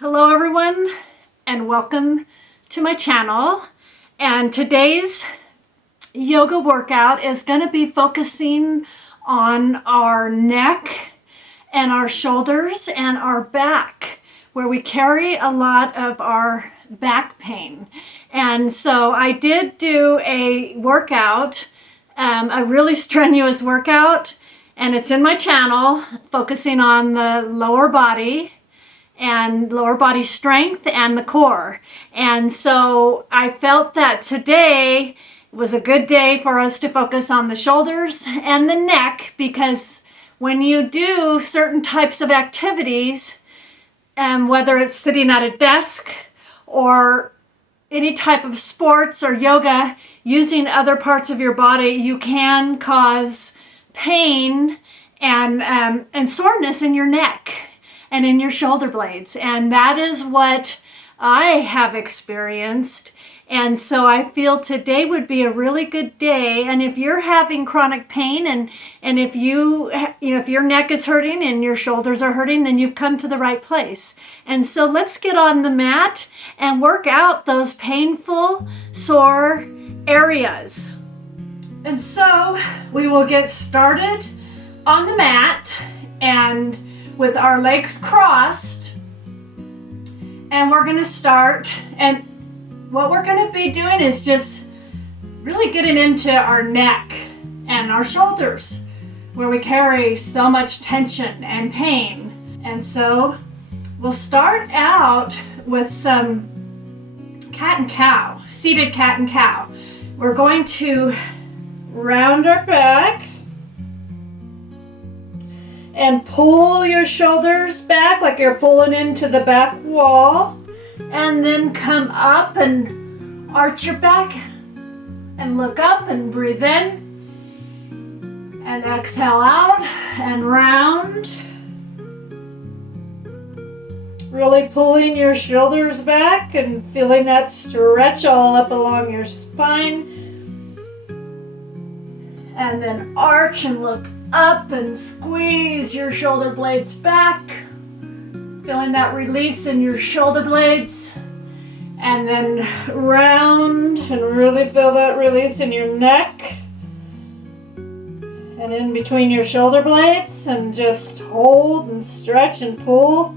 Hello everyone and welcome to my channel. And today's yoga workout is going to be focusing on our neck and our shoulders and our back, where we carry a lot of our back pain. And so I did do a workout, a really strenuous workout, and it's in my channel focusing on the lower body and lower body strength and the core. And so I felt that today was a good day for us to focus on the shoulders and the neck, because when you do certain types of activities, whether it's sitting at a desk or any type of sports or yoga, using other parts of your body, you can cause pain and soreness in your neck and in your shoulder blades. And that is what I have experienced. And so I feel today would be a really good day. And if you're having chronic pain and if if your neck is hurting and your shoulders are hurting, then you've come to the right place. And so let's get on the mat and work out those painful, sore areas. And so we will get started on the mat and with our legs crossed, and we're going to start. And what we're going to be doing is just really getting into our neck and our shoulders, where we carry so much tension and pain. And so we'll start out with some cat and cow, seated cat and cow. We're going to round our back and pull your shoulders back like you're pulling into the back wall, and then come up and arch your back and look up and breathe in and exhale out and round. Really pulling your shoulders back and feeling that stretch all up along your spine, and then arch and look up and squeeze your shoulder blades back, feeling that release in your shoulder blades, and then round and really feel that release in your neck and in between your shoulder blades, and just hold and stretch and pull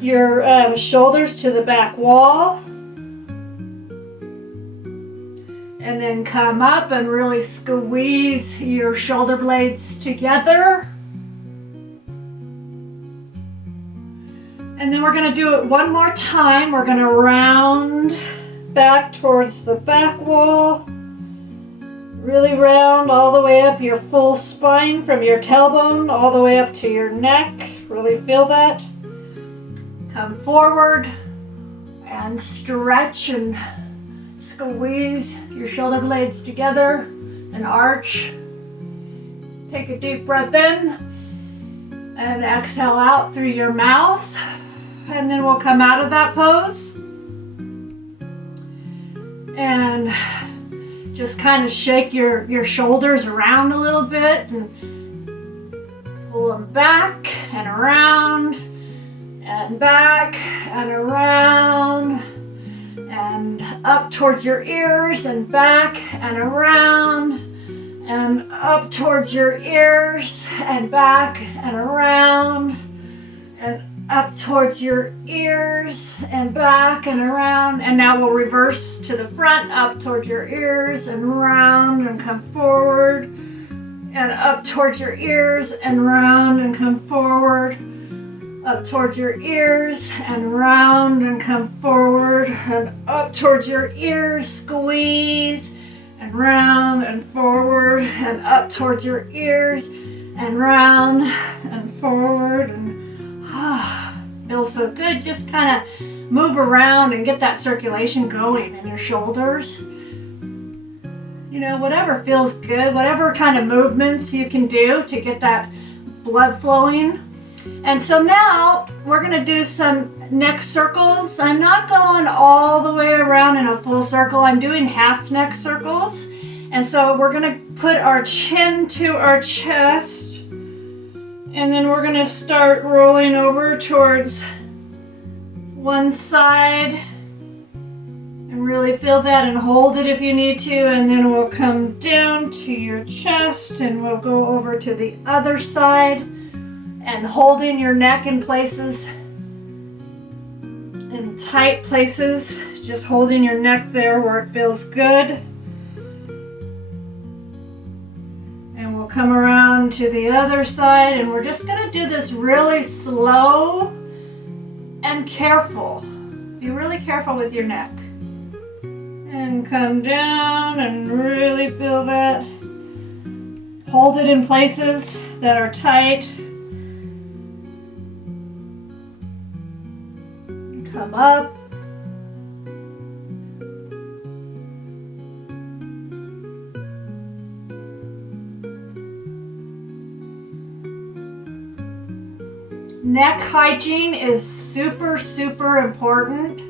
your shoulders to the back wall. And then come up and really squeeze your shoulder blades together. And then we're going to do it one more time. We're going to round back towards the back wall. Really round all the way up your full spine, from your tailbone all the way up to your neck. Really feel that. Come forward and stretch and squeeze your shoulder blades together and arch. Take a deep breath in and exhale out through your mouth. And then we'll come out of that pose and just kind of shake your shoulders around a little bit and pull them back and around and back and around and up towards your ears and back and around and up towards your ears and back and around and up towards your ears and back and around. And now we'll reverse to the front, up towards your ears and round and come forward, and up towards your ears and round and come forward, up towards your ears and round and come forward, and up towards your ears, squeeze and round and forward, and up towards your ears and round and forward. And feels so good. Just kind of move around and get that circulation going in your shoulders. Whatever feels good, whatever kind of movements you can do to get that blood flowing. And so now we're going to do some neck circles. I'm not going all the way around in a full circle. I'm doing half neck circles. And so we're going to put our chin to our chest And then we're gonna start rolling over towards one side and really feel that and hold it if you need to. And then we'll come down to your chest and we'll go over to the other side and holding your neck in places, in tight places, just holding your neck there where it feels good. And we'll come around to the other side and we're just gonna do this really slow and careful. Be really careful with your neck. And come down and really feel that. Hold it in places that are tight. Come up. Neck hygiene is super, super important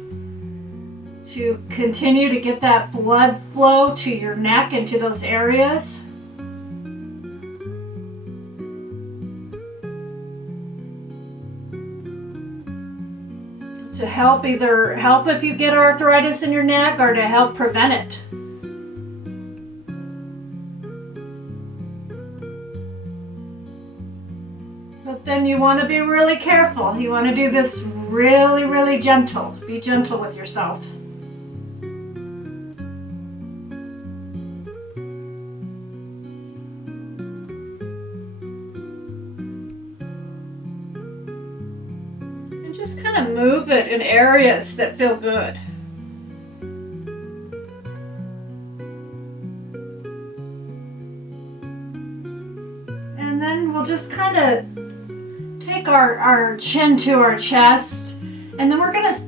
to continue to get that blood flow to your neck and to those areas. To help either help if you get arthritis in your neck or to help prevent it. But then you want to be really careful. You want to do this really, really gentle. Be gentle with yourself. And just kind of move it in areas that feel good. And then we'll just kind of take our chin to our chest, and then we're going to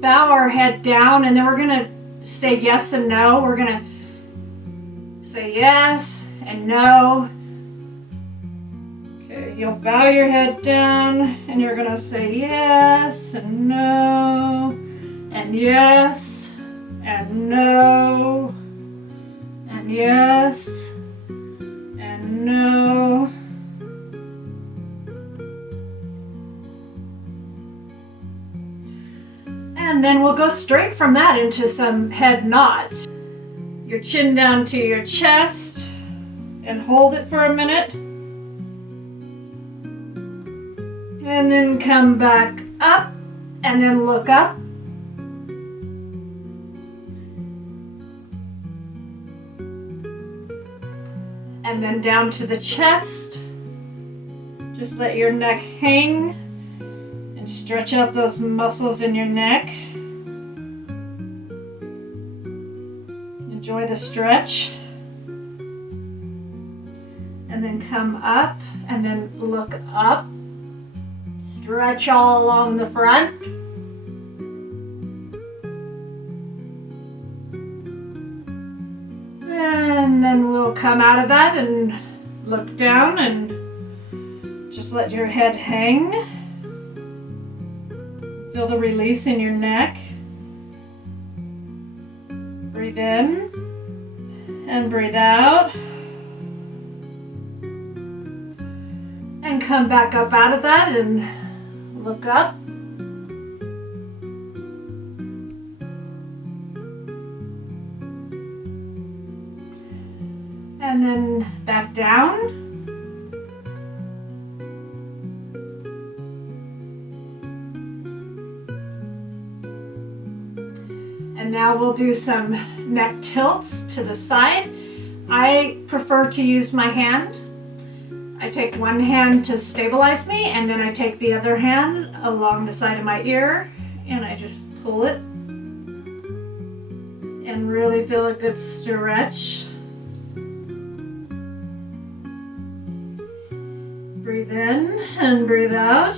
bow our head down, and then we're going to say yes and no. We're going to say yes and no. Okay, you'll bow your head down, and you're going to say yes and no, and yes and no, and yes and no. And then we'll go straight from that into some head nods. Your chin down to your chest and hold it for a minute. And then come back up and then look up. And then down to the chest. Just let your neck hang. Stretch out those muscles in your neck. Enjoy the stretch. And then come up and then look up. Stretch all along the front. And then we'll come out of that and look down and just let your head hang. Feel the release in your neck. Breathe in and breathe out. And come back up out of that and look up. And then back down. And now we'll do some neck tilts to the side. I prefer to use my hand. I take one hand to stabilize me, and then I take the other hand along the side of my ear, and I just pull it and really feel a good stretch. Breathe in and breathe out.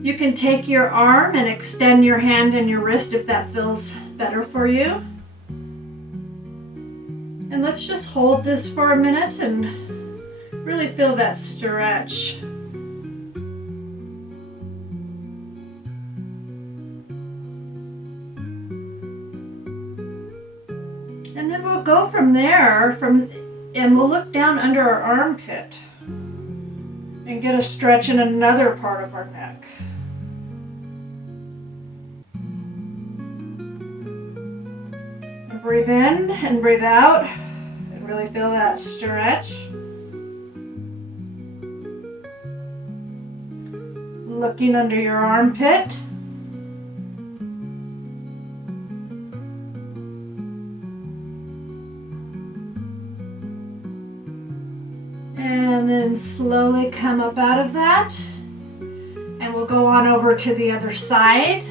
You can take your arm and extend your hand and your wrist if that feels better for you. And let's just hold this for a minute and really feel that stretch. And then we'll go from there and we'll look down under our armpit. And get a stretch in another part of our neck. And breathe in and breathe out and really feel that stretch. Looking under your armpit. And then slowly come up out of that. And we'll go on over to the other side.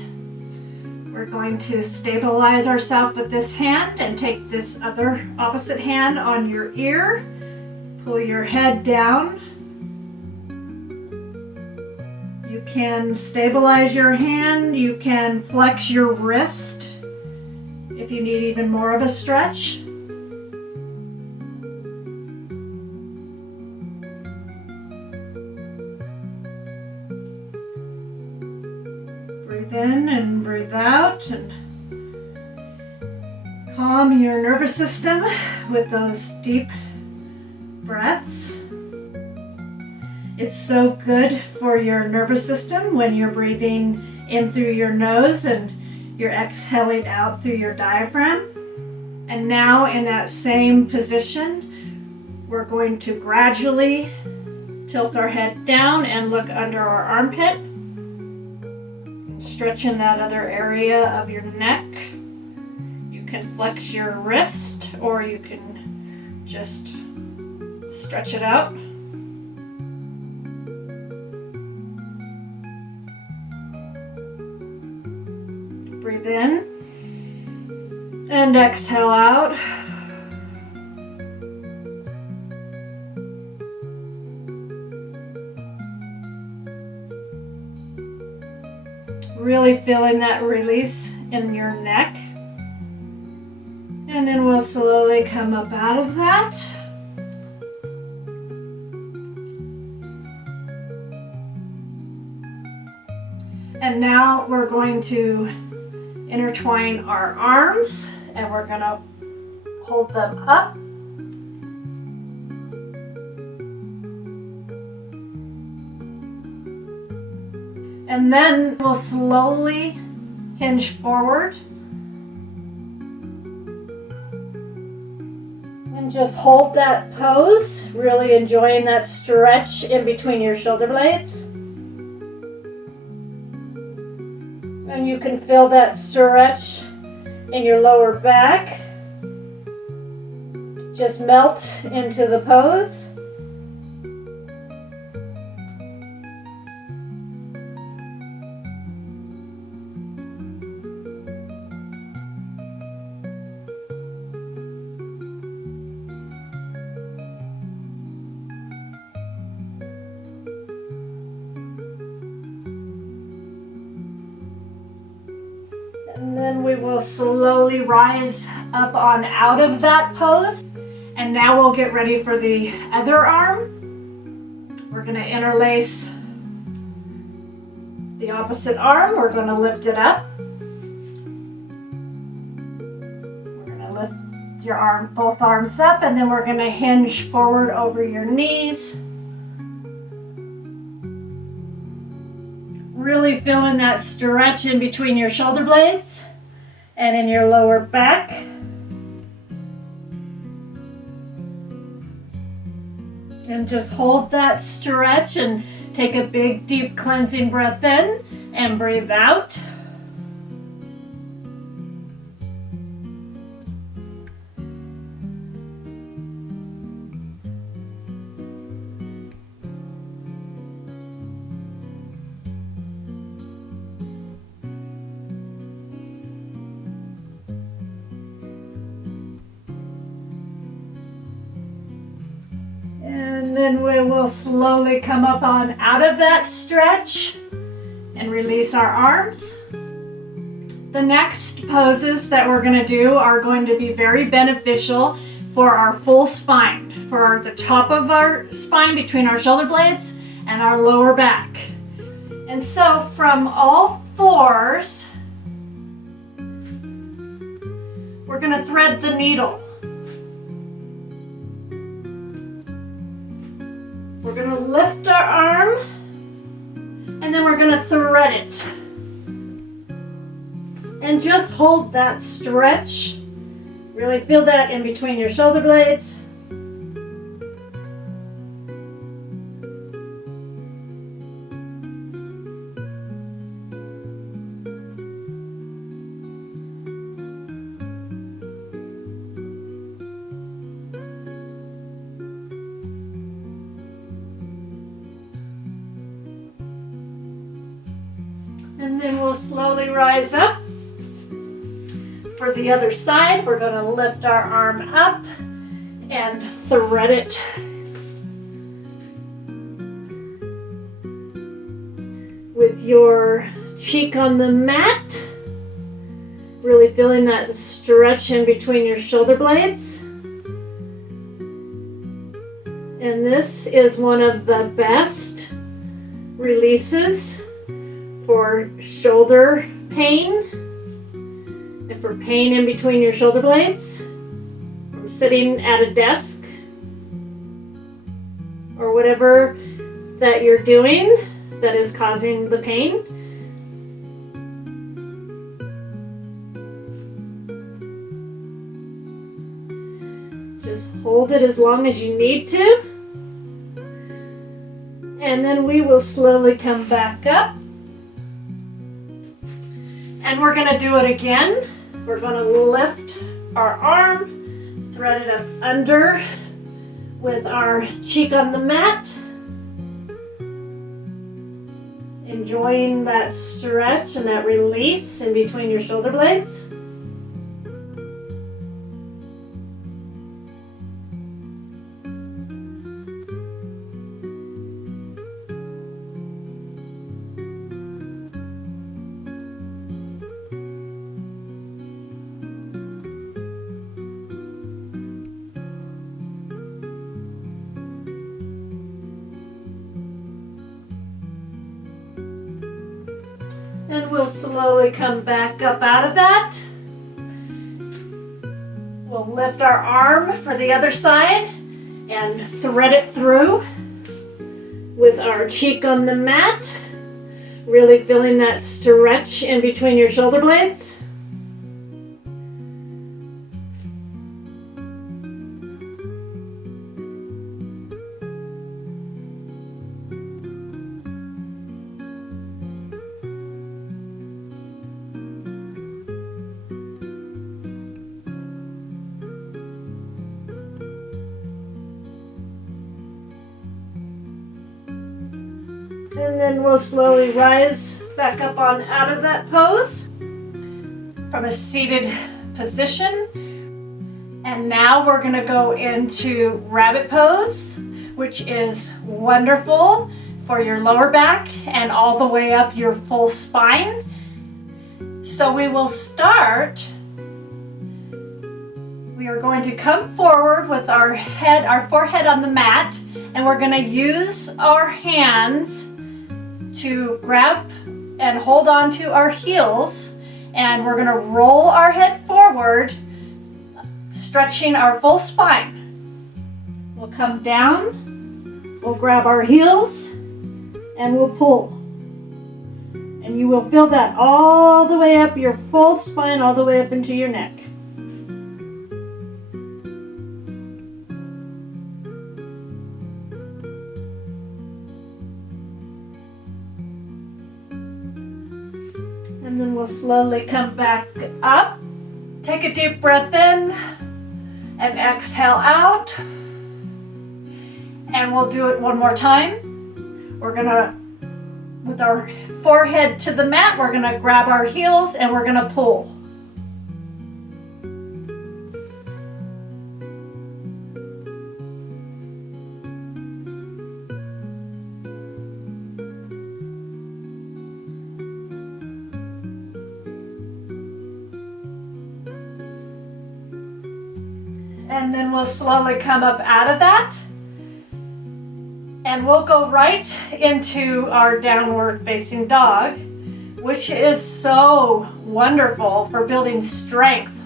We're going to stabilize ourselves with this hand and take this other opposite hand on your ear. Pull your head down. You can stabilize your hand. You can flex your wrist if you need even more of a stretch. Breathe in and breathe out and calm your nervous system with those deep breaths. It's so good for your nervous system when you're breathing in through your nose and you're exhaling out through your diaphragm. And now in that same position, we're going to gradually tilt our head down and look under our armpit. Stretching that other area of your neck. You can flex your wrist or you can just stretch it out. Breathe in and exhale out. Really feeling that release in your neck. And then we'll slowly come up out of that. And now we're going to intertwine our arms and we're going to hold them up. And then we'll slowly hinge forward and just hold that pose, really enjoying that stretch in between your shoulder blades. And you can feel that stretch in your lower back. Just melt into the pose. And then we will slowly rise up on out of that pose. And now we'll get ready for the other arm. We're going to interlace the opposite arm. We're going to lift it up. We're going to lift your arm, both arms up, and then we're going to hinge forward over your knees. Really feeling that stretch in between your shoulder blades and in your lower back. And just hold that stretch and take a big, deep cleansing breath in and breathe out. And then we will slowly come up on out of that stretch and release our arms. The next poses that we're going to do are going to be very beneficial for our full spine, for the top of our spine between our shoulder blades and our lower back. And so from all fours, we're going to thread the needle. We're going to lift our arms And just hold that stretch. Really feel that in between your shoulder blades. And then we'll slowly rise up. For the other side, we're going to lift our arm up and thread it. With your cheek on the mat, really feeling that stretch in between your shoulder blades. And this is one of the best releases for shoulder pain and for pain in between your shoulder blades, from sitting at a desk or whatever that you're doing that is causing the pain. Just hold it as long as you need to. And then we will slowly come back up. And we're going to do it again. We're going to lift our arm, thread it up under with our cheek on the mat. Enjoying that stretch and that release in between your shoulder blades. And we'll slowly come back up out of that. We'll lift our arm for the other side and thread it through with our cheek on the mat. Really feeling that stretch in between your shoulder blades. And then we'll slowly rise back up on out of that pose from a seated position. And now we're going to go into rabbit pose, which is wonderful for your lower back and all the way up your full spine. So we will start. We are going to come forward with our forehead on the mat, and we're going to use our hands to grab and hold on to our heels, and we're going to roll our head forward, stretching our full spine. We'll come down, we'll grab our heels, and we'll pull. And you will feel that all the way up your full spine, all the way up into your neck. And then we'll slowly come back up. Take a deep breath in and exhale out. And we'll do it one more time. We're gonna, with our forehead to the mat, we're gonna grab our heels and we're gonna pull. And then we'll slowly come up out of that. And we'll go right into our downward facing dog, which is so wonderful for building strength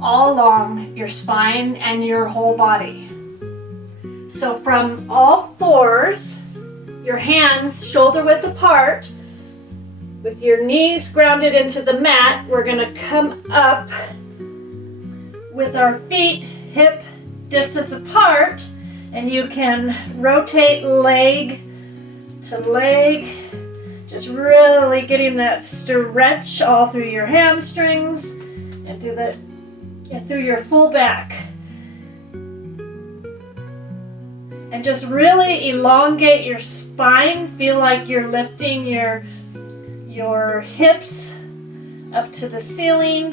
all along your spine and your whole body. So from all fours, your hands shoulder width apart, With your knees grounded into the mat, we're going to come up with our feet hip distance apart, and you can rotate leg to leg, just really getting that stretch all through your hamstrings and through your full back. And just really elongate your spine. Feel like you're lifting your hips up to the ceiling.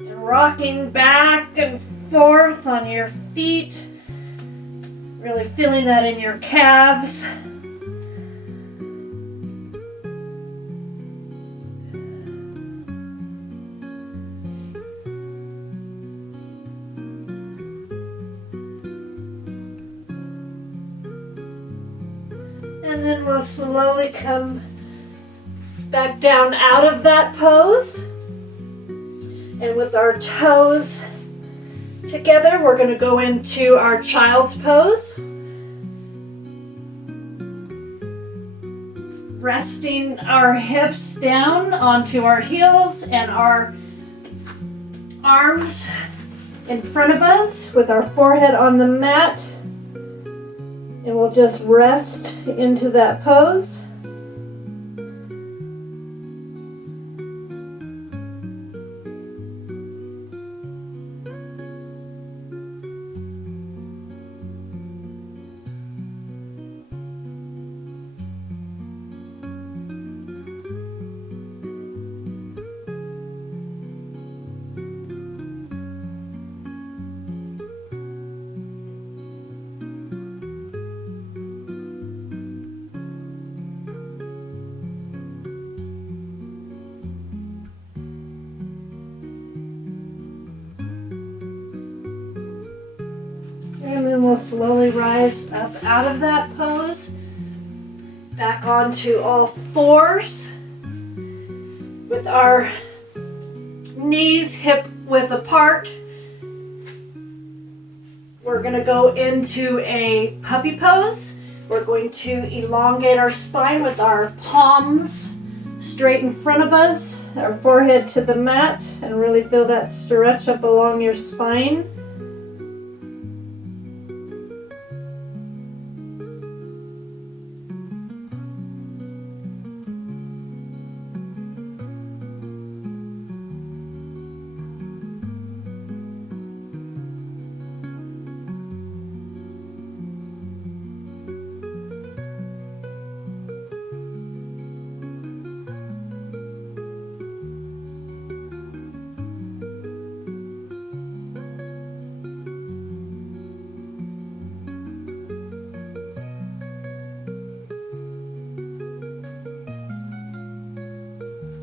And rocking back and forth on your feet. Really feeling that in your calves. And then we'll slowly come back down out of that pose. And with our toes together, we're going to go into our child's pose. Resting our hips down onto our heels and our arms in front of us with our forehead on the mat. And we'll just rest into that pose. And then we'll slowly rise up out of that pose, back onto all fours with our knees hip width apart. We're going to go into a puppy pose. We're going to elongate our spine with our palms straight in front of us, our forehead to the mat, and really feel that stretch up along your spine.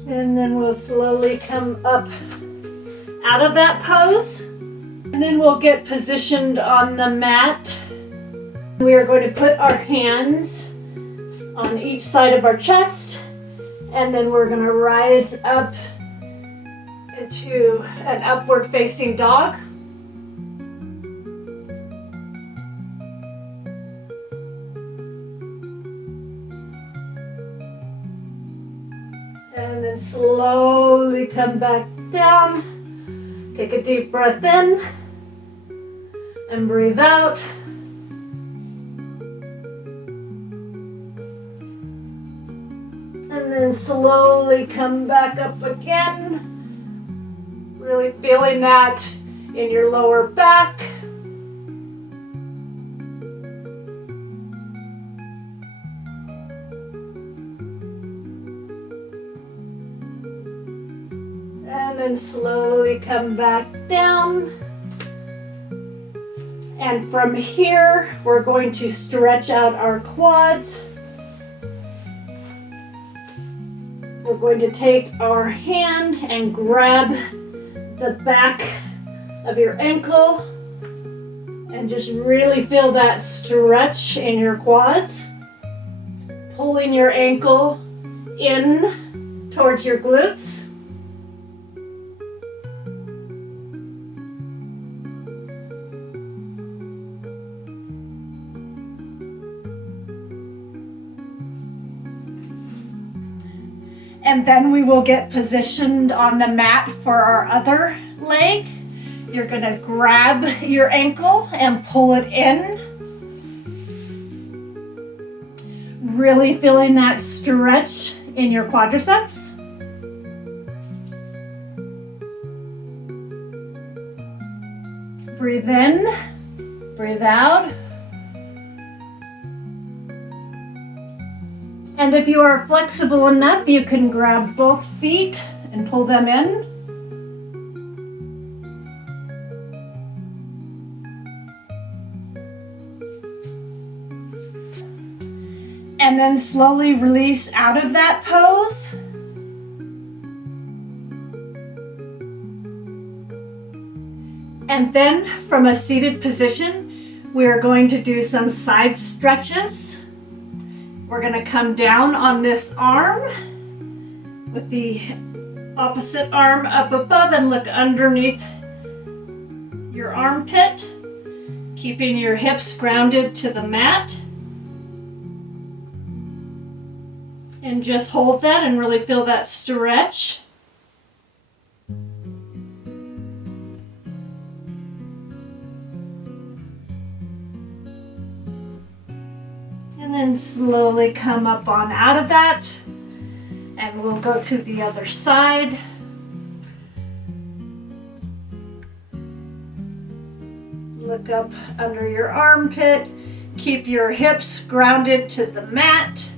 And then we'll slowly come up out of that pose. And then we'll get positioned on the mat. We are going to put our hands on each side of our chest. And then we're going to rise up into an upward facing dog. And then slowly come back down. Take a deep breath in and breathe out. And then slowly come back up again. Really feeling that in your lower back. And then slowly come back down. And from here, we're going to stretch out our quads. We're going to take our hand and grab the back of your ankle and just really feel that stretch in your quads. Pulling your ankle in towards your glutes. And then we will get positioned on the mat for our other leg. You're gonna grab your ankle and pull it in. Really feeling that stretch in your quadriceps. Breathe in, breathe out. And if you are flexible enough, you can grab both feet and pull them in. And then slowly release out of that pose. And then from a seated position, we are going to do some side stretches. We're going to come down on this arm with the opposite arm up above and look underneath your armpit, keeping your hips grounded to the mat. And just hold that and really feel that stretch. And then slowly come up on out of that. And we'll go to the other side. Look up under your armpit. Keep your hips grounded to the mat.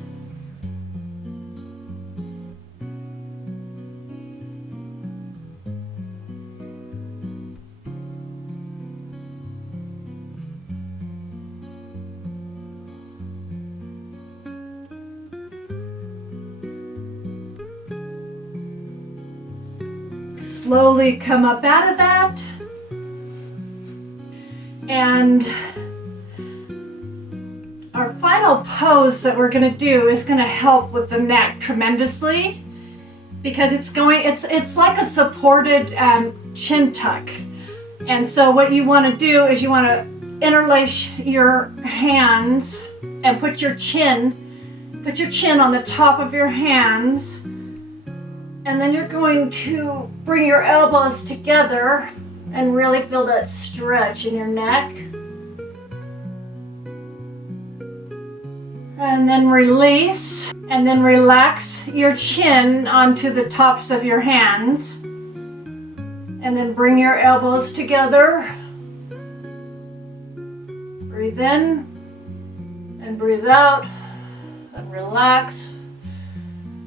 Slowly come up out of that. And our final pose that we're going to do is going to help with the neck tremendously, because it's like a supported chin tuck. And so what you want to do is you want to interlace your hands and put your chin on the top of your hands. And then you're going to bring your elbows together and really feel that stretch in your neck. And then release, and then relax your chin onto the tops of your hands. And then bring your elbows together. Breathe in and breathe out and relax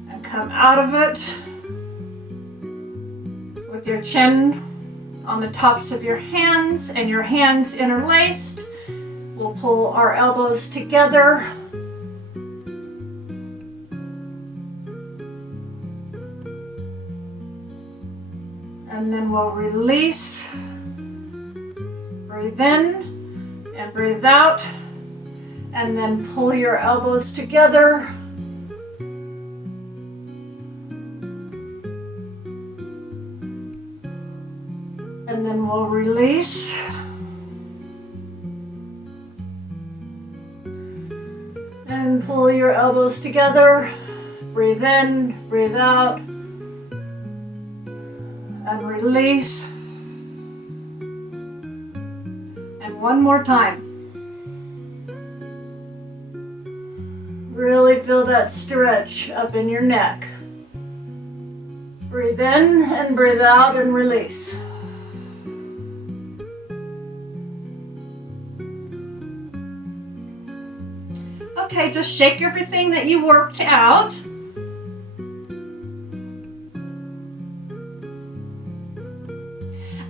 and come out of it. With your chin on the tops of your hands and your hands interlaced, we'll pull our elbows together. And then we'll release. Breathe in and breathe out. And then pull your elbows together. And then we'll release. And pull your elbows together. Breathe in, breathe out. And release. And one more time. Really feel that stretch up in your neck. Breathe in and breathe out and release. Okay, just shake everything that you worked out.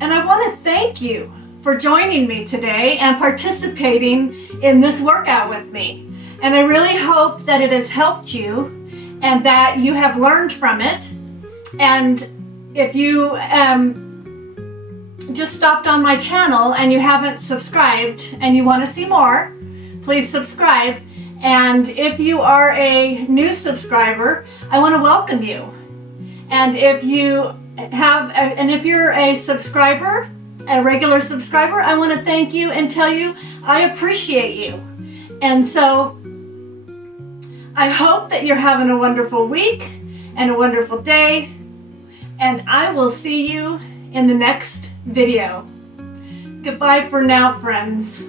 And I want to thank you for joining me today and participating in this workout with me. And I really hope that it has helped you and that you have learned from it. And if you just stopped on my channel and you haven't subscribed and you want to see more, please subscribe. And if you are a new subscriber, I want to welcome you. And if you're a subscriber, a regular subscriber, I want to thank you and tell you I appreciate you. And so I hope that you're having a wonderful week, and a wonderful day. And I will see you in the next video. Goodbye for now, friends.